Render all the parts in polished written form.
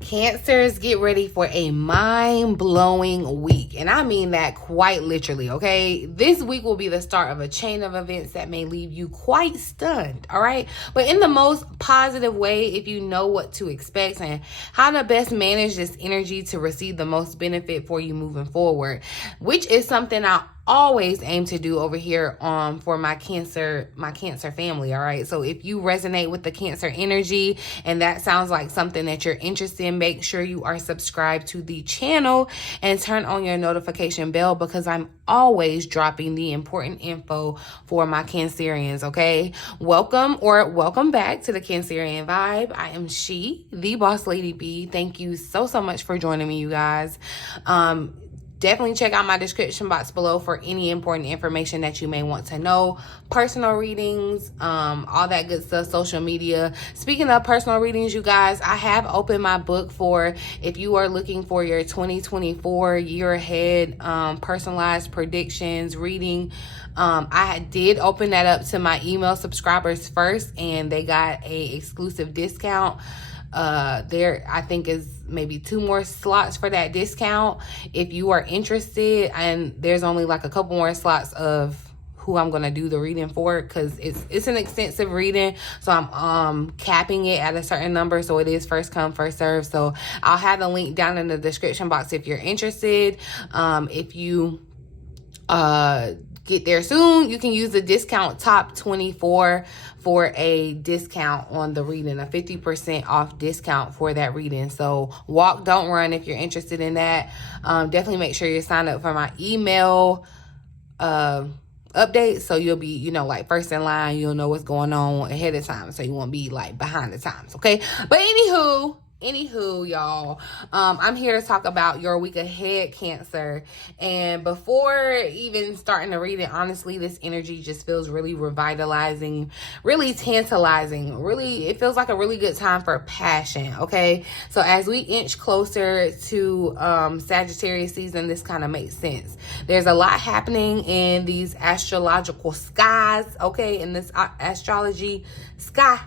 Cancers, get ready for a mind-blowing week. And I mean that quite literally, okay? This week will be the start of a chain of events that may leave you quite stunned, all right? But in the most positive way, if you know what to expect and how to best manage this energy to receive the most benefit for you moving forward, which is something I always aim to do over here for my cancer family. All right, so if you resonate with the Cancer energy and that sounds like something that you're interested in, make sure you are subscribed to the channel and turn on your notification bell, because I'm always dropping the important info for my Cancerians. Okay, welcome back to the Cancerian Vibe. I am the Boss Lady B. Thank you so much for joining me, you guys. Definitely check out my description box below for any important information that you may want to know. Personal readings, all that good stuff, social media. Speaking of personal readings, you guys, I have opened my book for if you are looking for your 2024 year ahead personalized predictions reading. I did open that up to my email subscribers first, and they got a exclusive discount. There I think is maybe 2 more slots for that discount if you are interested, and there's only like a couple more slots of who I'm gonna do the reading for, because it's an extensive reading, so I'm capping it at a certain number, so it is first come first serve. So I'll have the link down in the description box if you're interested. If you get there soon, you can use the discount top 24 for a discount on the reading, a 50% off discount for that reading. So walk, don't run if you're interested in that. Definitely make sure you're signed up for my email update, so you'll be, like first in line. You'll know what's going on ahead of time, so you won't be like behind the times, okay? But anywho, y'all, I'm here to talk about your week ahead, Cancer. And before even starting to read it, honestly, this energy just feels really revitalizing, really tantalizing. Really, it feels like a really good time for passion, okay? So as we inch closer to Sagittarius season, this kind of makes sense. There's a lot happening in these astrological skies, okay? In this astrology sky.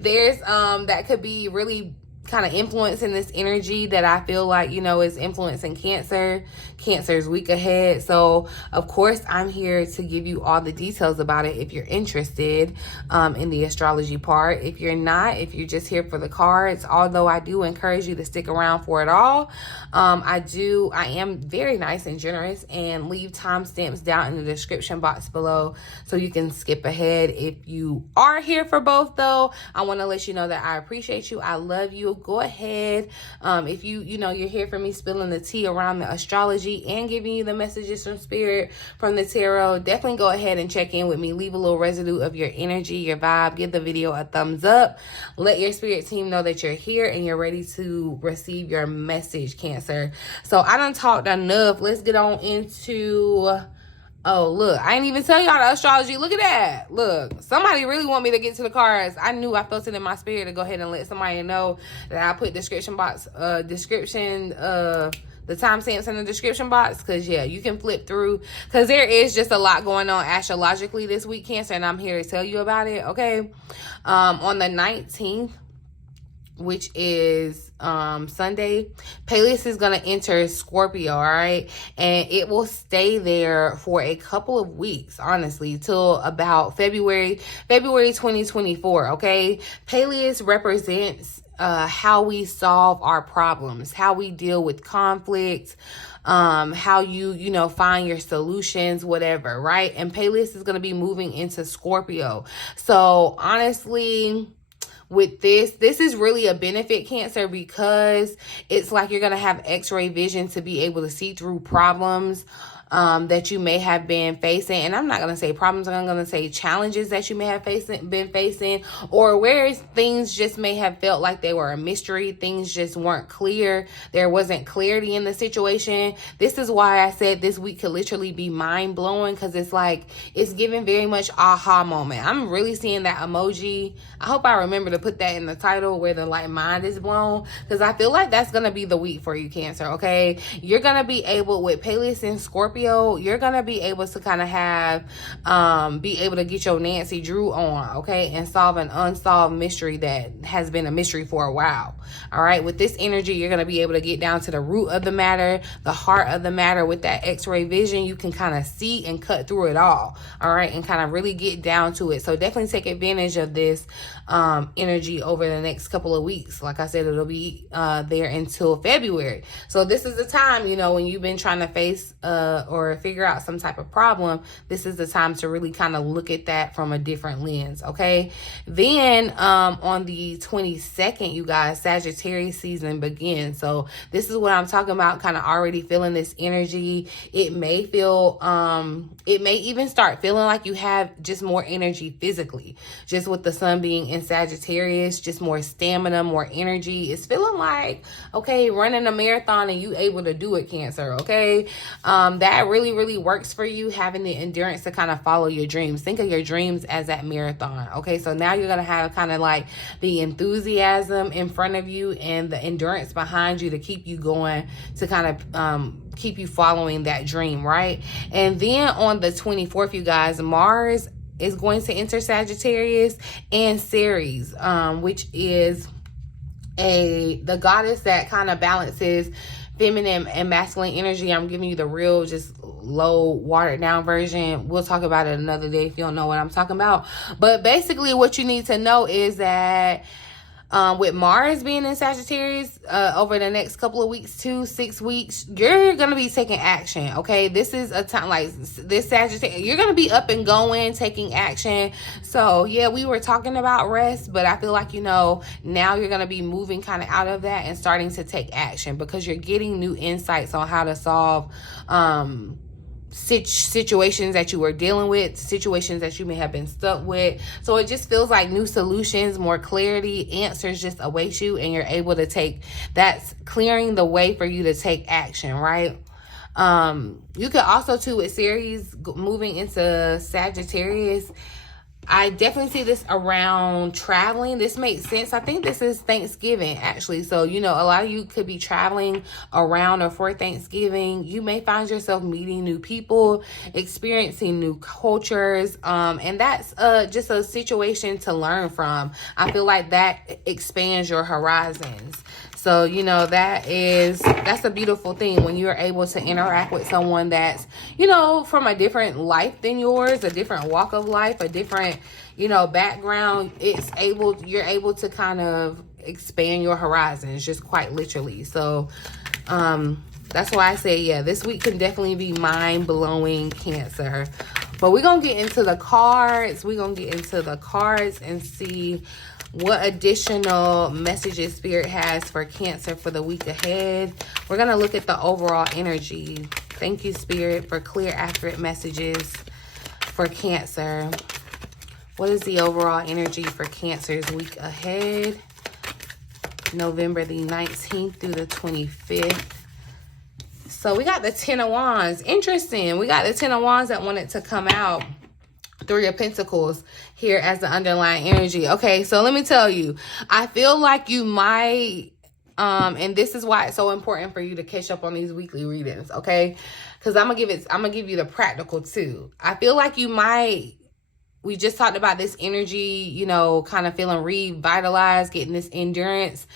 There's that could be really kind of influencing this energy that I feel like, is influencing Cancer's week ahead. So of course I'm here to give you all the details about it if you're interested in the astrology part. If you're not, if you're just here for the cards, although I do encourage you to stick around for it all, I am very nice and generous and leave timestamps down in the description box below so you can skip ahead. If you are here for both though, I want to let you know that I appreciate you. I love you. Go ahead. If you're here for me spilling the tea around the astrology and giving you the messages from spirit, from the tarot, definitely go ahead and check in with me. Leave a little residue of your energy, your vibe. Give the video a thumbs up. Let your spirit team know that you're here and you're ready to receive your message, Cancer. So I done talked enough. Let's get on into... Oh, look, I ain't even tell y'all the astrology. Look at that. Look, somebody really want me to get to the cards. I knew I felt it in my spirit to go ahead and let somebody know that I put the timestamps in the description box, because yeah, you can flip through, because there is just a lot going on astrologically this week, Cancer, and I'm here to tell you about it, okay? On the 19th, which is Sunday, Peleus is going to enter Scorpio, all right? And it will stay there for a couple of weeks, honestly, till about February 2024, okay? Peleus represents how we solve our problems, how we deal with conflict, how you find your solutions, whatever, right? And Peleus is going to be moving into Scorpio. So honestly, with this is really a benefit, Cancer, because it's like you're going to have x-ray vision to be able to see through problems that you may have been facing. And I'm not going to say problems, I'm going to say challenges that you may have been facing, or where things just may have felt like they were a mystery. Things just weren't clear. There wasn't clarity in the situation. This is why I said this week could literally be mind-blowing, because it's like, it's giving very much aha moment. I'm really seeing that emoji. I hope I remember to put that in the title, where the like mind is blown, because I feel like that's going to be the week for you, Cancer, okay? You're going to be able, with Peleus and Scorpio, Scorpio, you're going to be able to kind of have, be able to get your Nancy Drew on, okay, and solve an unsolved mystery that has been a mystery for a while. All right, with this energy, you're going to be able to get down to the root of the matter, the heart of the matter. With that X-ray vision, you can kind of see and cut through it all right, and kind of really get down to it. So definitely take advantage of this energy over the next couple of weeks. Like I said, it'll be there until February. So this is the time, you know, when you've been trying to face or figure out some type of problem, this is the time to really kind of look at that from a different lens, okay? Then on the 22nd, you guys, Sagittarius season begins. So this is what I'm talking about, kind of already feeling this energy. It may feel, it may even start feeling like you have just more energy physically, just with the sun being in Sagittarius, just more stamina, more energy. It's feeling like, okay, running a marathon and you able to do it, Cancer, okay? That really, really works for you, having the endurance to kind of follow your dreams. Think of your dreams as that marathon, okay? So now you're going to have kind of like the enthusiasm in front of you and the endurance behind you to keep you going, to kind of keep you following that dream, right? And then on the 24th, you guys, Mars is going to enter Sagittarius and Ceres, which is the goddess that kind of balances feminine and masculine energy. I'm giving you the real, just low, watered down version. We'll talk about it another day if you don't know what I'm talking about. But basically what you need to know is that with Mars being in Sagittarius over the next couple of weeks, 6 weeks, you're going to be taking action, okay? This is a time like this Sagittarius, you're going to be up and going, taking action. So yeah, we were talking about rest, but I feel like, you know, now you're going to be moving kind of out of that and starting to take action, because you're getting new insights on how to solve situations that you were dealing with, situations that you may have been stuck with. So it just feels like new solutions, more clarity, answers just await you, and you're able to take, that's clearing the way for you to take action, right? You could also too, with Ceres moving into Sagittarius, I definitely see this around traveling. This makes sense. I think this is Thanksgiving, actually. So, you know, a lot of you could be traveling around or for Thanksgiving. You may find yourself meeting new people, experiencing new cultures. And that's just a situation to learn from. I feel like that expands your horizons. So, you know, that's a beautiful thing when you're able to interact with someone that's, you know, from a different life than yours, a different walk of life, a different, you know, background. You're able to kind of expand your horizons, just quite literally. So, that's why I say, yeah, this week can definitely be mind-blowing, Cancer. But we're going to get into the cards. We're going to get into the cards and see what additional messages Spirit has for Cancer for the week ahead. We're going to look at the overall energy. Thank you, Spirit, for clear, accurate messages for Cancer. What is the overall energy for Cancer's week ahead? November the 19th through the 25th. So we got the Ten of Wands. Interesting. We got the Ten of Wands that wanted to come out. Three of Pentacles here as the underlying energy. Okay, so let me tell you, I feel like you might, and this is why it's so important for you to catch up on these weekly readings, okay? Because I'm gonna give you the practical too. I feel like you might, we just talked about this energy, you know, kind of feeling revitalized, getting this endurance.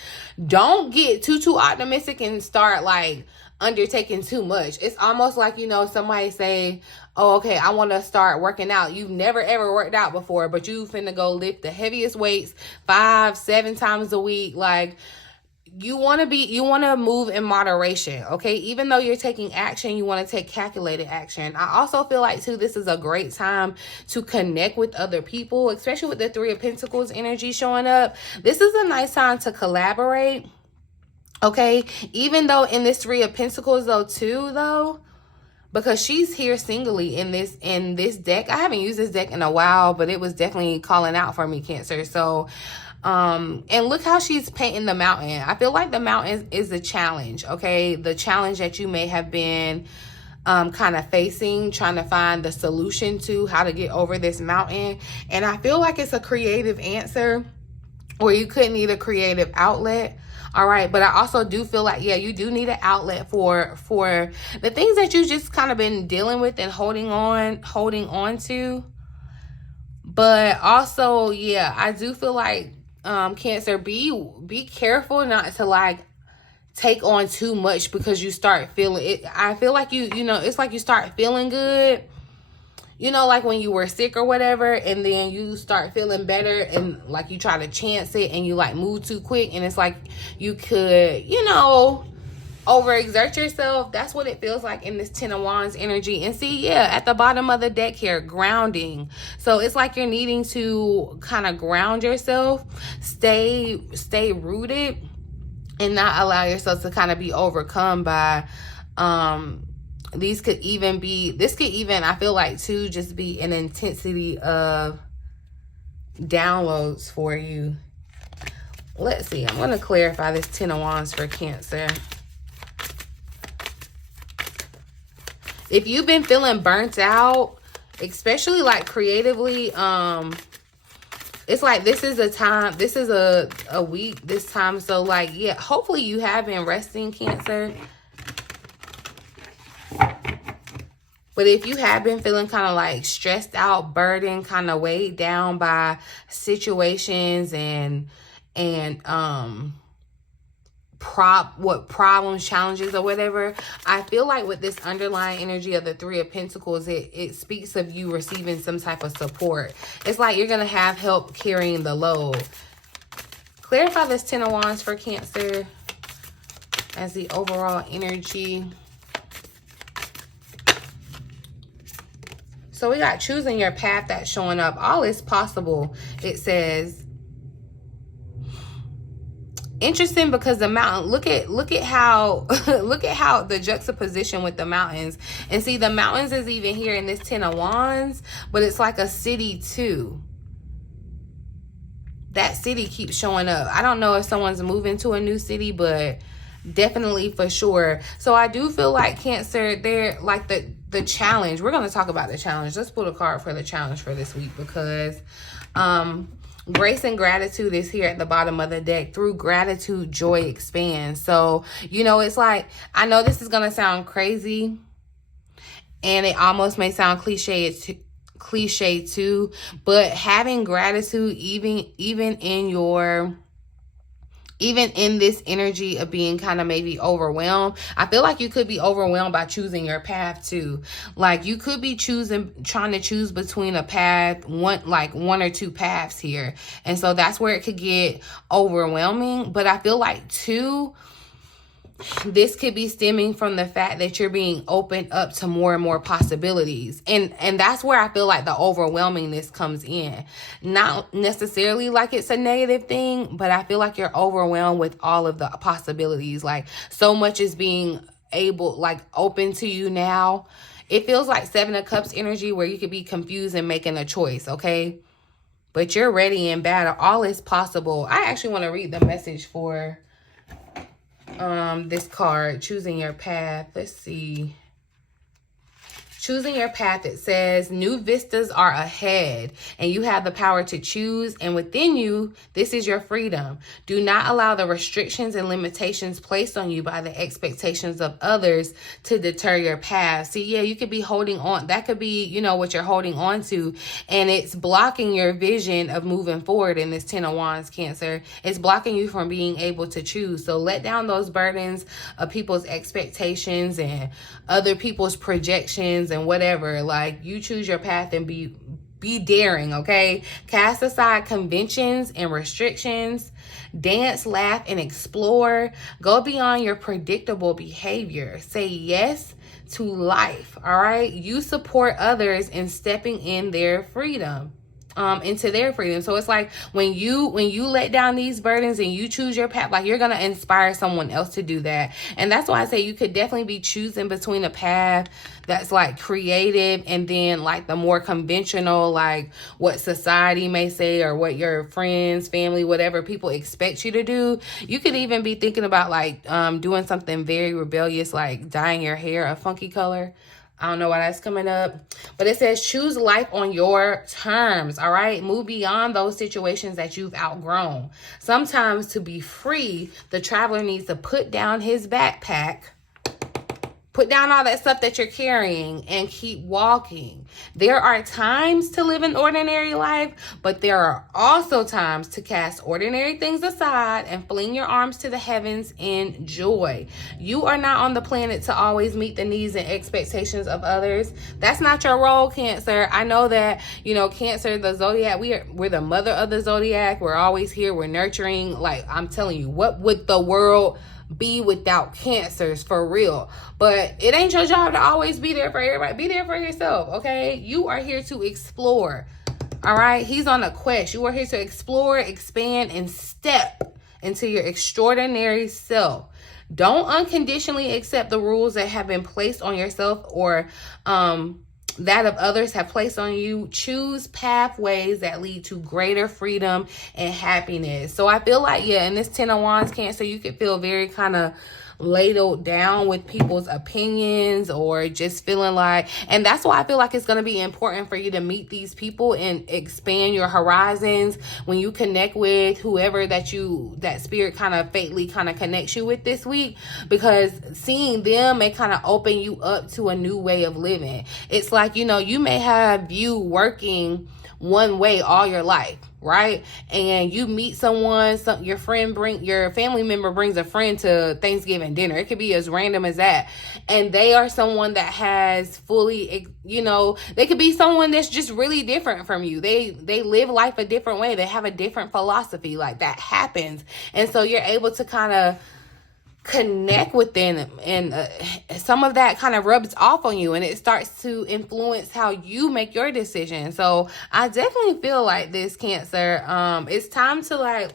Don't get too optimistic and start like undertaking too much. It's almost like, you know, somebody say, oh, okay, I want to start working out. You've never ever worked out before, but you finna go lift the heaviest weights 5-7 times a week. Like, you want to move in moderation, okay? Even though you're taking action, you want to take calculated action. I also feel like too, this is a great time to connect with other people, especially with the Three of Pentacles energy showing up. This is a nice time to collaborate. Okay, even though in this Three of Pentacles though, because she's here singly in this deck. I haven't used this deck in a while, but it was definitely calling out for me, Cancer. So, and look how she's painting the mountain. I feel like the mountain is a challenge, okay? The challenge that you may have been kind of facing, trying to find the solution to how to get over this mountain. And I feel like it's a creative answer or you could need a creative outlet. All right, but I also do feel like, yeah, you do need an outlet for the things that you just kind of been dealing with and holding on to. But also, yeah, I do feel like Cancer, be careful not to like take on too much, because you start feeling it. I feel like you know, it's like you start feeling good, you know, like when you were sick or whatever, and then you start feeling better, and like you try to chance it and you like move too quick, and it's like you could, you know, overexert yourself. That's what it feels like in this Ten of Wands energy. And see, yeah, at the bottom of the deck here, grounding. So it's like you're needing to kind of ground yourself, stay rooted, and not allow yourself to kind of be overcome by this could even, I feel like, too, just be an intensity of downloads for you. Let's see. I'm going to clarify this Ten of Wands for Cancer. If you've been feeling burnt out, especially like creatively, it's like this is a time, this is a week this time. So like, yeah, hopefully you have been resting, Cancer. But if you have been feeling kind of like stressed out, burdened, kind of weighed down by situations and problems, challenges, or whatever, I feel like with this underlying energy of the Three of Pentacles, it speaks of you receiving some type of support. It's like you're going to have help carrying the load. Clarify this Ten of Wands for Cancer as the overall energy. So we got choosing your path that's showing up. All is possible, it says. Interesting, because the mountain, look at how look at how the juxtaposition with the mountains. And see, the mountains is even here in this Ten of Wands, but it's like a city too. That city keeps showing up. I don't know if someone's moving to a new city, but definitely for sure. So I do feel like Cancer, they're like the challenge. We're going to talk about the challenge. Let's pull a card for the challenge for this week, because grace and gratitude is here at the bottom of the deck. Through gratitude, joy expands. So, you know, it's like, I know this is going to sound crazy, and it almost may sound cliche too, but having gratitude, even in this energy of being kind of maybe overwhelmed, I feel like you could be overwhelmed by choosing your path too. Like you could be trying to choose between a path, one or two paths here. And so that's where it could get overwhelming. But I feel like too, this could be stemming from the fact that you're being opened up to more and more possibilities. And that's where I feel like the overwhelmingness comes in. Not necessarily like it's a negative thing, but I feel like you're overwhelmed with all of the possibilities. Like so much is being open to you now. It feels like Seven of Cups energy, where you could be confused and making a choice, okay? But you're ready in battle. All is possible. I actually want to read the message for this card, choosing your path. Let's see. Choosing your path, it says, new vistas are ahead and you have the power to choose, and within you, this is your freedom. Do not allow the restrictions and limitations placed on you by the expectations of others to deter your path. See, yeah, you could be holding on. That could be, you know, what you're holding on to, and it's blocking your vision of moving forward in this Ten of Wands, Cancer. It's blocking you from being able to choose. So let down those burdens of people's expectations and other people's projections and whatever. Like, you choose your path and be daring, okay? Cast aside conventions and restrictions. Dance, laugh, and explore. Go beyond your predictable behavior. Say yes to life, all right? You support others in stepping in their freedom. Into their freedom. So it's like when you let down these burdens and you choose your path, like you're going to inspire someone else to do that. And that's why I say you could definitely be choosing between a path that's like creative and then like the more conventional, like what society may say or what your friends, family, whatever people expect you to do. You could even be thinking about like doing something very rebellious, like dyeing your hair a funky color. I don't know why that's coming up, but it says choose life on your terms, all right? Move beyond those situations that you've outgrown. Sometimes to be free, the traveler needs to put down his backpack, put down all that stuff that you're carrying, and keep walking. There are times to live an ordinary life, but there are also times to cast ordinary things aside and fling your arms to the heavens in joy. You are not on the planet to always meet the needs and expectations of others. That's not your role, Cancer. I know that, you know, Cancer, the zodiac, we're the mother of the zodiac. We're always here. We're nurturing. Like, I'm telling you, what would the world be without Cancers, for real? But it ain't your job to always be there for everybody. Be there for yourself, okay? You are here to explore, all right? He's on a quest. You are here to explore, expand, and step into your extraordinary self. Don't unconditionally accept the rules that have been placed on yourself or that of others have placed on you. Choose pathways that lead to greater freedom and happiness. So I feel like, yeah, in this 10 of Wands, Cancer, you could feel very kind of ladled down with people's opinions, or just feeling like, and that's why I feel like it's going to be important for you to meet these people and expand your horizons when you connect with whoever that spirit kind of fatally kind of connects you with this week, because seeing them may kind of open you up to a new way of living. It's like, you know, you may have you working one way all your life, right? And you meet someone, your family member brings a friend to Thanksgiving dinner. It could be as random as that. And they are someone that has fully, you know, they could be someone that's just really different from you. They live life a different way. They have a different philosophy. Like, that happens. And so you're able to kind of connect with them, and some of that kind of rubs off on you, and it starts to influence how you make your decision. So I definitely feel like this, Cancer, it's time to, like,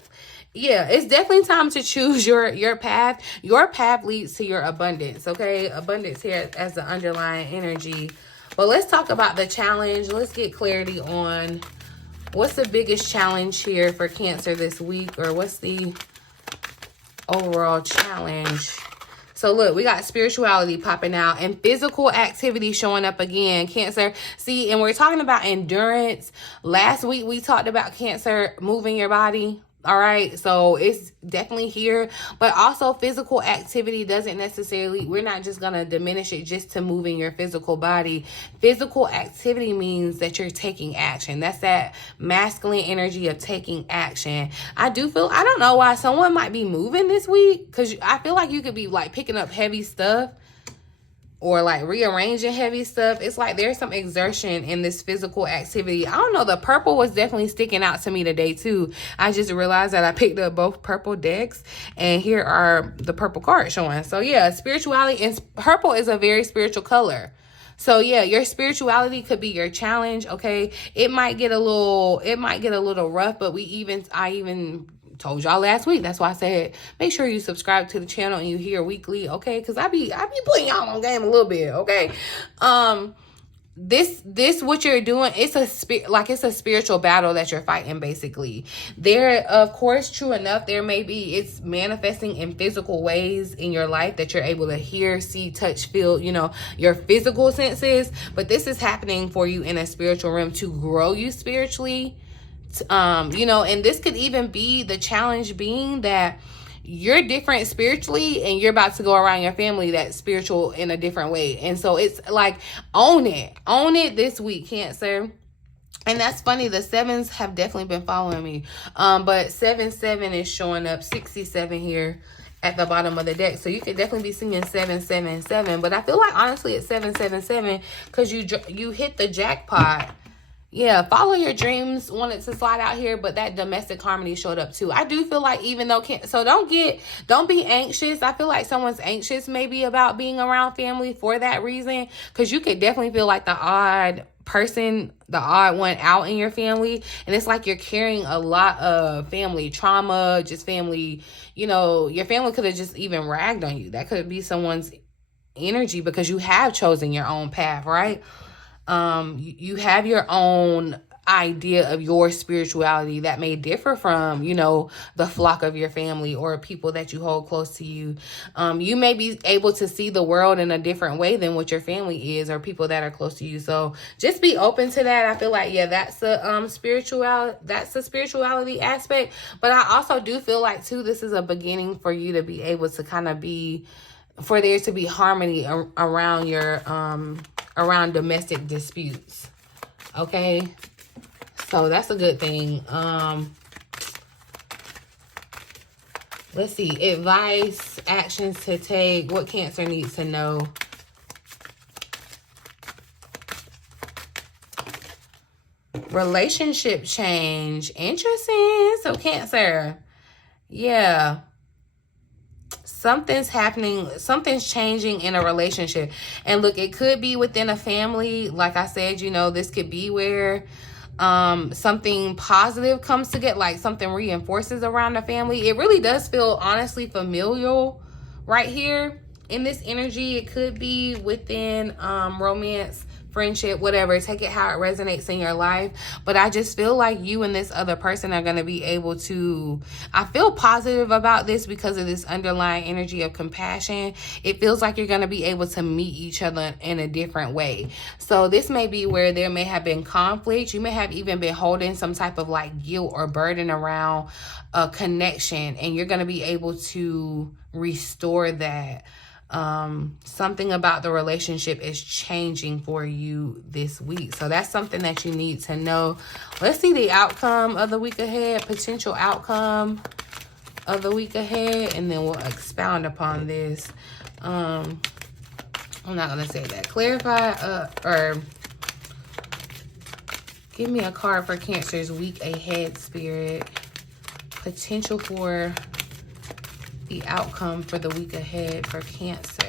yeah, it's definitely time to choose your path. Your path leads to your abundance, okay? Abundance here as the underlying energy. But let's talk about the challenge. Let's get clarity on what's the biggest challenge here for Cancer this week, or what's the overall challenge. So look, we got spirituality popping out and physical activity showing up again, Cancer. See, and we're talking about endurance. Last week we talked about, Cancer, moving your body. All right, so it's definitely here, but also physical activity doesn't necessarily, we're not just gonna diminish it just to moving your physical body. Physical activity means that you're taking action. That's that masculine energy of taking action. I don't know why someone might be moving this week, because I feel like you could be like picking up heavy stuff or like rearranging heavy stuff. It's like there's some exertion in this physical activity. I don't know. The purple was definitely sticking out to me today too. I just realized that I picked up both purple decks, and here are the purple cards showing. So yeah, spirituality, and purple is a very spiritual color. So yeah, your spirituality could be your challenge. Okay, it might get a little rough, but I even told y'all last week. That's why I said make sure you subscribe to the channel and you hear weekly, okay? Because I be putting y'all on game a little bit, okay? This what you're doing, it's a spiritual battle that you're fighting, basically. There, of course, true enough, it's manifesting in physical ways in your life that you're able to hear, see, touch, feel, you know, your physical senses. But this is happening for you in a spiritual realm to grow you spiritually. You know, and this could even be the challenge being that you're different spiritually and you're about to go around your family that's spiritual in a different way. And so it's like, own it this week, Cancer. And that's funny, the sevens have definitely been following me. But 7 is showing up, 67 here at the bottom of the deck. So you could definitely be seeing 777. But I feel like honestly it's 777 because you hit the jackpot. Yeah, follow your dreams wanted to slide out here, but that domestic harmony showed up too. I do feel like even though, so don't be anxious. I feel like someone's anxious maybe about being around family for that reason, because you could definitely feel like the odd person, the odd one out in your family. And it's like you're carrying a lot of family trauma, just family, you know, your family could have just even ragged on you. That could be someone's energy because you have chosen your own path, right? You have your own idea of your spirituality that may differ from, you know, the flock of your family or people that you hold close to you. You may be able to see the world in a different way than what your family is or people that are close to you. So just be open to that. I feel like, yeah, that's a spirituality aspect. But I also do feel like too, this is a beginning for you to be able to kind of for there to be harmony around your around domestic disputes. Okay, so that's a good thing. Let's see, advice, actions to take, what Cancer needs to know. Relationship change, interesting. So Cancer, yeah, something's happening, something's changing in a relationship. And look, it could be within a family. Like I said, you know, this could be where something positive comes to get, like something reinforces around the family. It really does feel honestly familial right here in this energy. It could be within romance, friendship, whatever. Take it how it resonates in your life. But I just feel like you and this other person are going to be able to, I feel positive about this because of this underlying energy of compassion. It feels like you're going to be able to meet each other in a different way. So this may be where there may have been conflict. You may have even been holding some type of like guilt or burden around a connection, and you're going to be able to restore that. Something about the relationship is changing for you this week. So that's something that you need to know. Let's see the outcome of the week ahead, potential outcome of the week ahead, and then we'll expound upon this. I'm not going to say that. Clarify or give me a card for Cancer's week ahead, Spirit. Potential for the outcome for the week ahead for Cancer.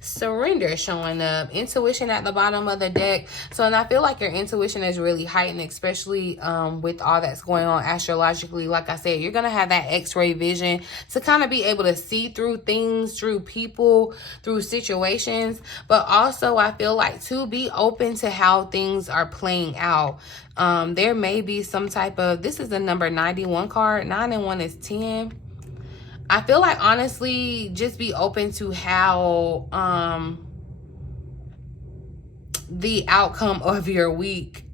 Surrender showing up. Intuition at the bottom of the deck. So, and I feel like your intuition is really heightened, especially with all that's going on astrologically. Like I said, you're going to have that x-ray vision to kind of be able to see through things, through people, through situations. But also, I feel like to be open to how things are playing out. There may be some type of, this is the number 91 card. 9 and 1 is 10. I feel like, honestly, just be open to how the outcome of your week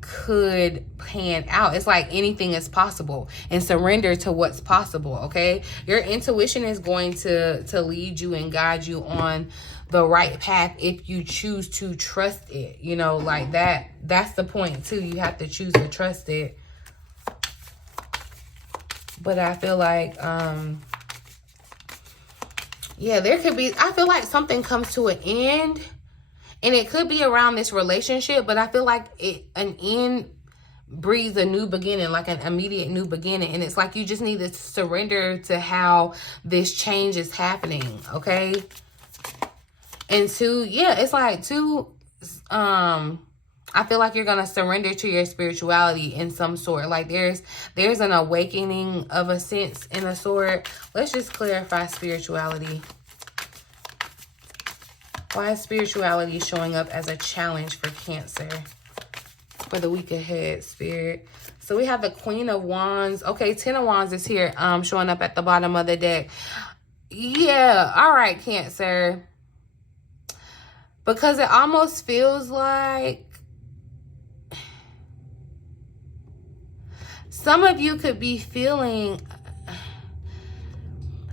could pan out. It's like anything is possible, and surrender to what's possible, okay? Your intuition is going to lead you and guide you on the right path if you choose to trust it. You know, like that's the point too. You have to choose to trust it. But I feel like yeah, there could be, I feel like something comes to an end, and it could be around this relationship, but I feel like an end breeds a new beginning, like an immediate new beginning. And it's like you just need to surrender to how this change is happening, okay? And yeah, it's like I feel like you're going to surrender to your spirituality in some sort. Like there's an awakening of a sense in a sort. Let's just clarify spirituality. Why is spirituality showing up as a challenge for Cancer for the week ahead, Spirit? So we have the Queen of Wands. Okay, 10 of Wands is here, showing up at the bottom of the deck. Yeah, all right, Cancer. Because it almost feels like some of you could be feeling,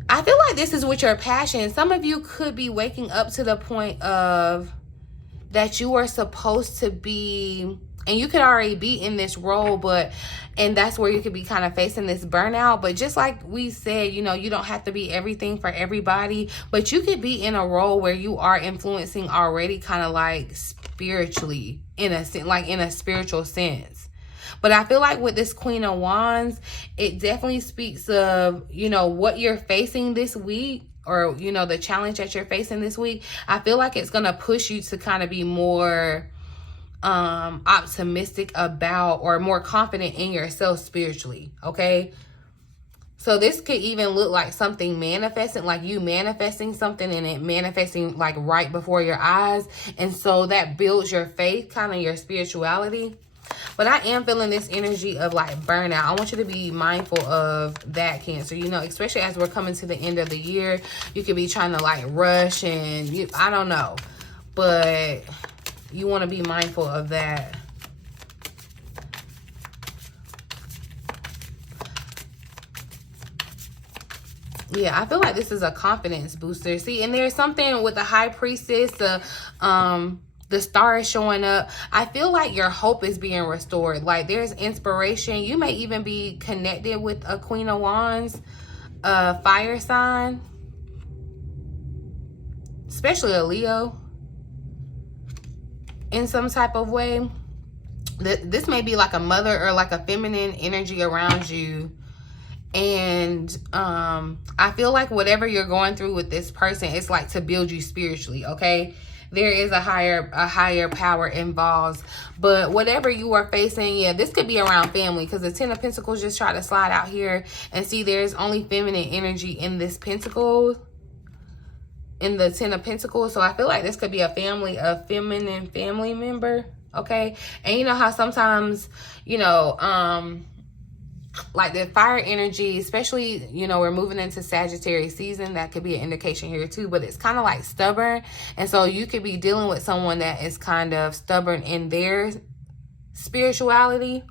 I feel like this is with your passion. Some of you could be waking up to the point of that you are supposed to be, and you could already be in this role, and that's where you could be kind of facing this burnout. But just like we said, you know, you don't have to be everything for everybody, but you could be in a role where you are influencing already, kind of like spiritually, in a sense, like in a spiritual sense. But I feel like with this Queen of Wands, it definitely speaks of, you know, what you're facing this week, or, you know, the challenge that you're facing this week. I feel like it's going to push you to kind of be more optimistic about, or more confident in yourself spiritually, okay? So this could even look like something manifesting, like you manifesting something and it manifesting like right before your eyes. And so that builds your faith, kind of your spirituality. But I am feeling this energy of like burnout. I want you to be mindful of that, Cancer. You know, especially as we're coming to the end of the year, you could be trying to like rush and I don't know. But you want to be mindful of that. Yeah, I feel like this is a confidence booster. See, and there's something with the High Priestess, the star is showing up. I feel like your hope is being restored. Like there's inspiration. You may even be connected with a Queen of Wands, fire sign, especially a Leo in some type of way. This may be like a mother or like a feminine energy around you. And I feel like whatever you're going through with this person, it's like to build you spiritually, okay? There is a higher power involved. But whatever you are facing, yeah, this could be around family, because the Ten of Pentacles just try to slide out here and see there's only feminine energy in this Pentacle, in the Ten of Pentacles. So I feel like this could be a feminine family member, okay? And you know how sometimes, you know, like the fire energy, especially, you know, we're moving into Sagittarius season. That could be an indication here too, but it's kind of like stubborn. And so you could be dealing with someone that is kind of stubborn in their spirituality,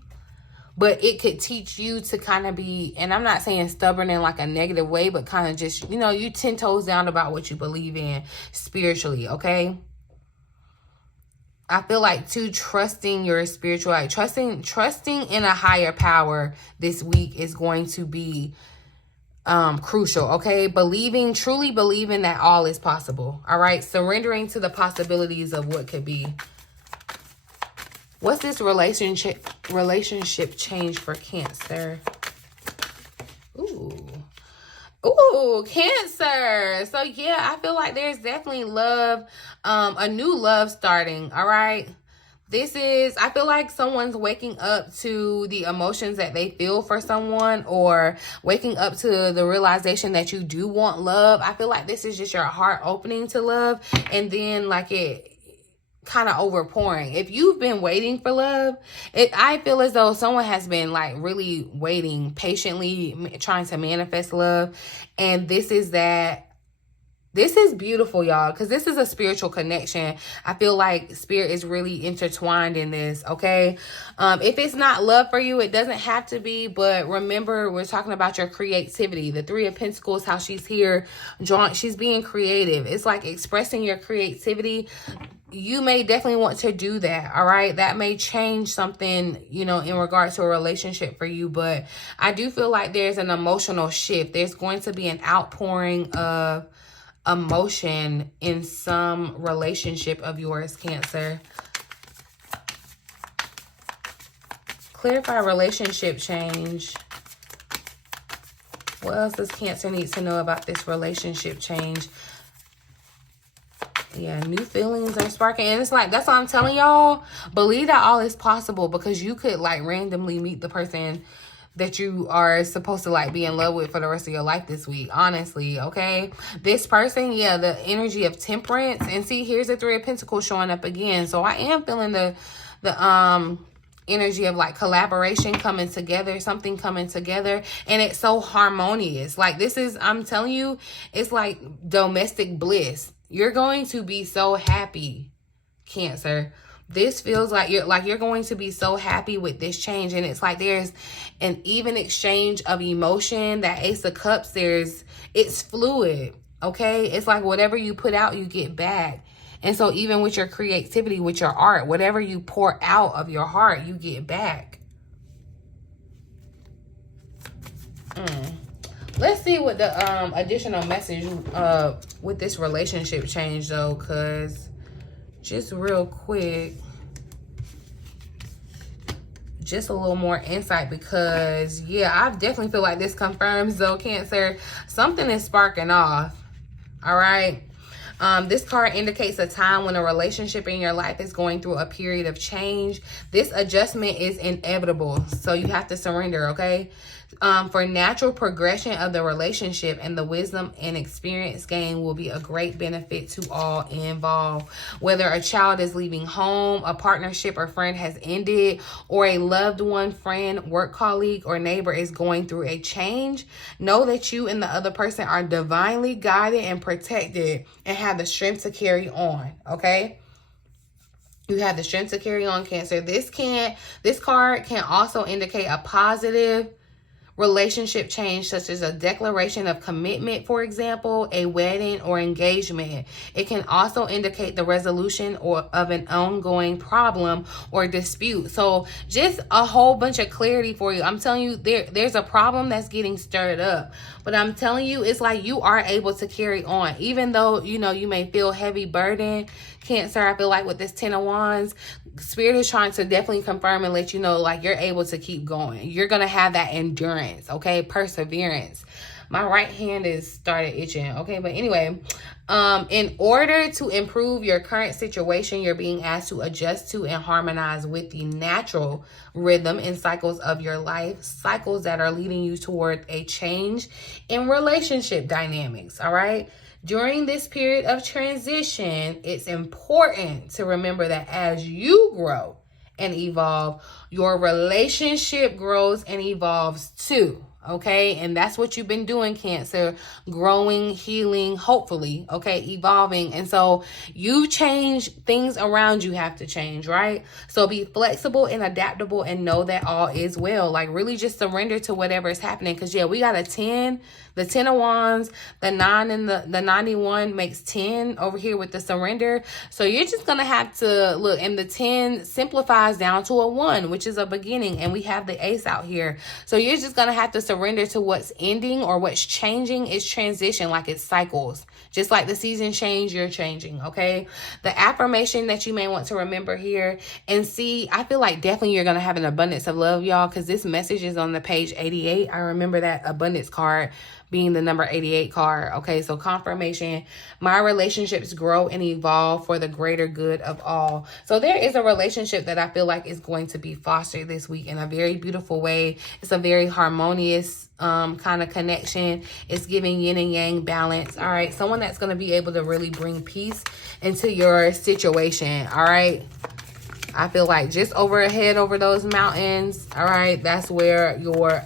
but it could teach you to kind of be, and I'm not saying stubborn in like a negative way, but kind of just, you know, you 10 toes down about what you believe in spiritually, okay? I feel like too, trusting your spirituality, trusting in a higher power this week is going to be crucial, okay? Truly believing that all is possible, all right? Surrendering to the possibilities of what could be. What's this relationship change for Cancer? Ooh, Cancer. So yeah, I feel like there's definitely love, a new love starting, all right? I feel like someone's waking up to the emotions that they feel for someone, or waking up to the realization that you do want love. I feel like this is just your heart opening to love, and then like it kind of overpouring. If you've been waiting for love, I feel as though someone has been like really waiting patiently, trying to manifest love. And this is beautiful, y'all, because this is a spiritual connection. I feel like spirit is really intertwined in this, okay? If it's not love for you, it doesn't have to be, but remember, we're talking about your creativity. The Three of Pentacles, how she's here, she's being creative. It's like expressing your creativity. You may definitely want to do that, all right? That may change something, you know, in regards to a relationship for you, but I do feel like there's an emotional shift. There's going to be an outpouring of emotion in some relationship of yours, Cancer. Clarify relationship change. What else does Cancer need to know about this relationship change? Yeah, new feelings are sparking. And it's like, that's what I'm telling y'all. Believe that all is possible, because you could like randomly meet the person that you are supposed to like be in love with for the rest of your life this week, honestly, okay? This person, yeah, the energy of temperance. And see, here's the Three of Pentacles showing up again. So I am feeling the energy of like collaboration coming together, something coming together, and it's so harmonious. Like this is, I'm telling you, it's like domestic bliss. You're going to be so happy, Cancer. This feels like you're going to be so happy with this change. And it's like there's an even exchange of emotion. That Ace of Cups, it's fluid, okay? It's like whatever you put out, you get back. And so even with your creativity, with your art, whatever you pour out of your heart, you get back. Let's see what the additional message with this relationship change though, because just real quick, just a little more insight, because yeah, I definitely feel like this confirms though, Cancer, something is sparking off, all right? This card indicates a time when a relationship in your life is going through a period of change. This adjustment is inevitable, so you have to surrender, okay? For natural progression of the relationship, and the wisdom and experience gained will be a great benefit to all involved. Whether a child is leaving home, a partnership or friend has ended, or a loved one, friend, work colleague, or neighbor is going through a change, know that you and the other person are divinely guided and protected and have the strength to carry on, okay? You have the strength to carry on, Cancer. This card can also indicate a positive relationship change, such as a declaration of commitment, for example, a wedding or engagement. It can also indicate the resolution of an ongoing problem or dispute. So just a whole bunch of clarity for you. I'm telling you, there's a problem that's getting stirred up, but I'm telling you, it's like you are able to carry on, even though, you know, you may feel heavy burden. Cancer, I feel like with this 10 of Wands, Spirit is trying to definitely confirm and let you know, like, you're able to keep going. You're going to have that endurance, okay? Perseverance. My right hand is started itching, okay? But anyway, in order to improve your current situation, you're being asked to adjust to and harmonize with the natural rhythm and cycles of your life, cycles that are leading you toward a change in relationship dynamics, all right? During this period of transition, it's important to remember that as you grow and evolve, your relationship grows and evolves too. Okay, and that's what you've been doing, Cancer, growing, healing, hopefully, okay, evolving. And so you change, things around you have to change, right? So be flexible and adaptable and know that all is well. Like, really just surrender to whatever is happening. Because yeah, we got a 10, the 10 of Wands, the 9 and the 91 makes 10 over here with the surrender. So you're just gonna have to look, and the 10 simplifies down to a 1, which is a beginning, and we have the ace out here. So you're just gonna have to surrender to what's ending or what's changing. Is transition, like it's cycles. Just like the season change, you're changing, okay? The affirmation that you may want to remember here, and see, I feel like definitely you're going to have an abundance of love, y'all, because this message is on the page 88. I remember that abundance card being the number 88 card, okay? So confirmation, my relationships grow and evolve for the greater good of all. So there is a relationship that I feel like is going to be fostered this week in a very beautiful way. It's a very harmonious kind of connection. It's giving yin and yang balance, all right? Someone that's going to be able to really bring peace into your situation, all right? I feel like just overhead over those mountains, all right? That's where your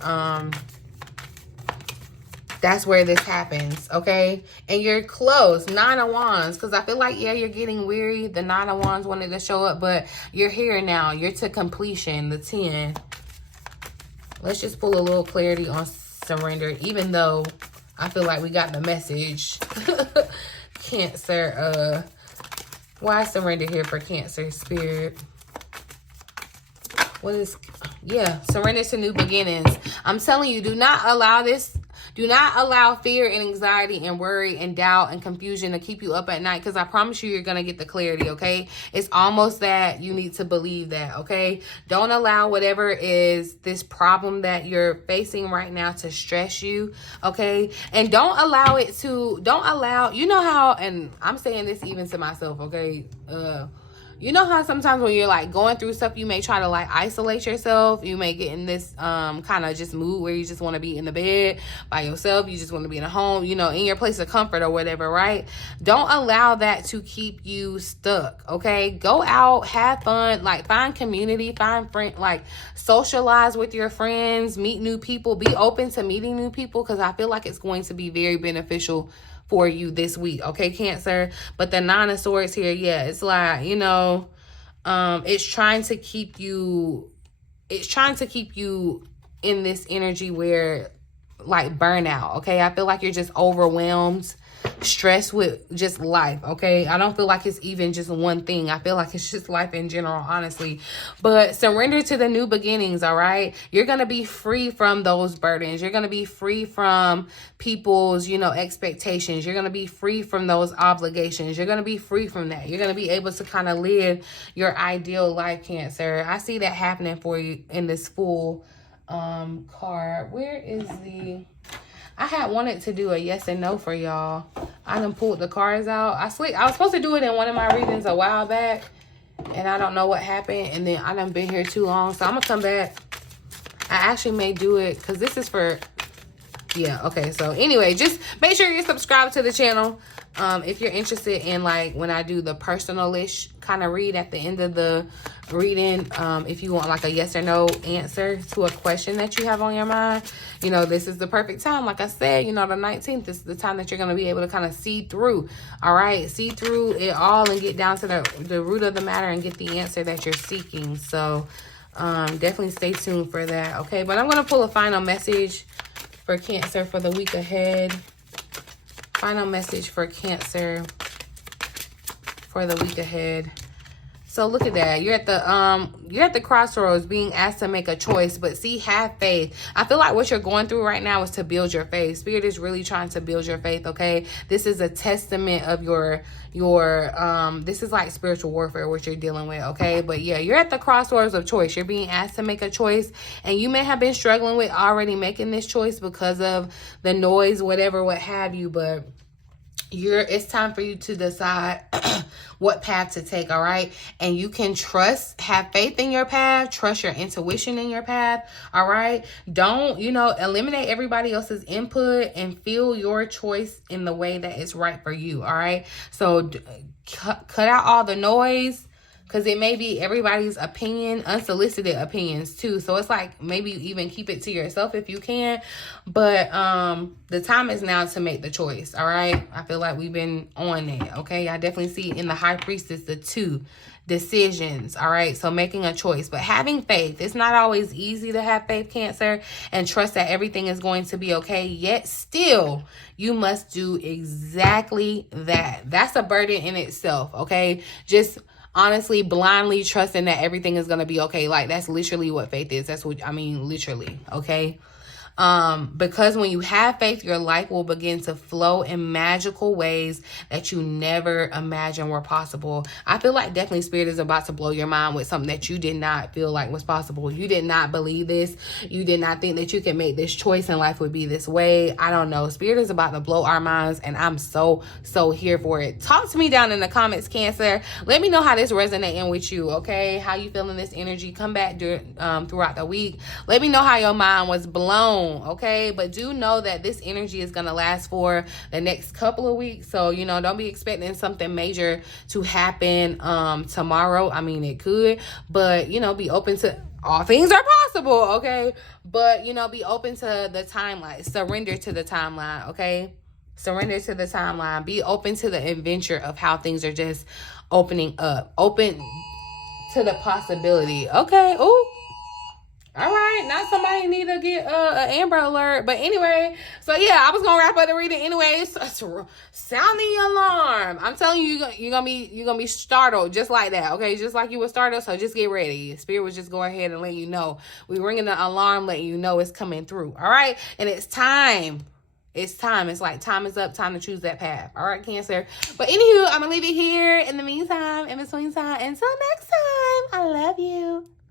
that's where this happens, okay? And you're close, 9 of Wands, because I feel like, yeah, you're getting weary. The 9 of Wands wanted to show up, but you're here now. You're to completion, the 10. Let's just pull a little clarity on surrender, even though I feel like we got the message. Cancer, why surrender here for Cancer, Spirit? What is, yeah, surrender to new beginnings. I'm telling you, do not allow fear and anxiety and worry and doubt and confusion to keep you up at night, because I promise you, you're going to get the clarity, okay? It's almost that you need to believe that, okay? Don't allow whatever is this problem that you're facing right now to stress you, okay? And don't allow, you know how, and I'm saying this even to myself, okay? You know how sometimes when you're like going through stuff, you may try to like isolate yourself. You may get in this kind of just mood where you just want to be in the bed by yourself. You just want to be in a home, you know, in your place of comfort or whatever, right? Don't allow that to keep you stuck, okay? Go out, have fun, like find community, find friends, like socialize with your friends, meet new people, be open to meeting new people, because I feel like it's going to be very beneficial for you this week, okay, Cancer? But the 9 of Swords here, yeah, it's like, you know, it's trying to keep you in this energy where, like, burnout, okay? I feel like you're just overwhelmed, stressed with just life, okay? I don't feel like it's even just one thing. I feel like it's just life in general, honestly. But surrender to the new beginnings, all right? You're going to be free from those burdens. You're going to be free from people's, you know, expectations. You're going to be free from those obligations. You're going to be free from that. You're going to be able to kind of live your ideal life, Cancer. I see that happening for you in this full card. Where is the... I had wanted to do a yes and no for y'all. I done pulled the cards out. I was supposed to do it in one of my readings a while back, and I don't know what happened. And then I done been here too long, so I'm gonna come back. I actually may do it because this is for, yeah, okay. So anyway, just make sure you're subscribed to the channel. If you're interested in, like, when I do the personal-ish kind of read at the end of the reading, if you want like a yes or no answer to a question that you have on your mind, you know, this is the perfect time. Like I said, you know, the 19th is the time that you're going to be able to kind of see through, all right? See through it all and get down to the root of the matter and get the answer that you're seeking. So definitely stay tuned for that, okay? But I'm going to pull a final message for Cancer for the week ahead. Final message for Cancer for the week ahead. So look at that. You're at the crossroads, being asked to make a choice. But see, have faith. I feel like what you're going through right now is to build your faith. Spirit is really trying to build your faith, okay? This is a testament of your this is like spiritual warfare, what you're dealing with, okay? But yeah, you're at the crossroads of choice. You're being asked to make a choice, and you may have been struggling with already making this choice because of the noise, whatever, what have you, but it's time for you to decide what path to take, all right? And you can have faith in your path, trust your intuition in your path, all right? Don't, eliminate everybody else's input and feel your choice in the way that is right for you, all right? So cut out all the noise, because it may be everybody's opinion, unsolicited opinions too. So it's like, maybe even keep it to yourself if you can. But the time is now to make the choice, all right? I feel like we've been on it, okay? I definitely see in the High Priestess the 2 decisions, all right? So making a choice, but having faith. It's not always easy to have faith, Cancer, and trust that everything is going to be okay. Yet still, you must do exactly that. That's a burden in itself, okay? Just honestly, blindly trusting that everything is going to be okay. Like, that's literally what faith is. That's what I mean, literally, okay? Because when you have faith, your life will begin to flow in magical ways that you never imagined were possible. I feel like definitely Spirit is about to blow your mind with something that you did not feel like was possible. You did not believe this. You did not think that you could make this choice and life would be this way. I don't know. Spirit is about to blow our minds, and I'm so here for it. Talk to me down in the comments, Cancer. Let me know how this resonating with you, okay? How you feeling this energy? Come back throughout the week. Let me know how your mind was blown. Okay, but do know that this energy is going to last for the next couple of weeks. So, don't be expecting something major to happen tomorrow. I mean, it could, but, be open to all things are possible. Okay, but, be open to the timeline. Surrender to the timeline. Okay, surrender to the timeline. Be open to the adventure of how things are just opening up. Open to the possibility. Okay. Ooh. All right, now somebody need to get an Amber Alert. But anyway, so yeah, I was gonna wrap up the reading anyways. Sound the alarm. I'm telling you, you're gonna be startled just like that. Okay, just like you were startled. So just get ready. Spirit was just go ahead and let you know. We're ringing the alarm, letting you know it's coming through. All right, and it's time. It's time. It's like time is up. Time to choose that path. All right, Cancer. But anywho, I'm gonna leave it here. In the meantime, in between time, until next time. I love you.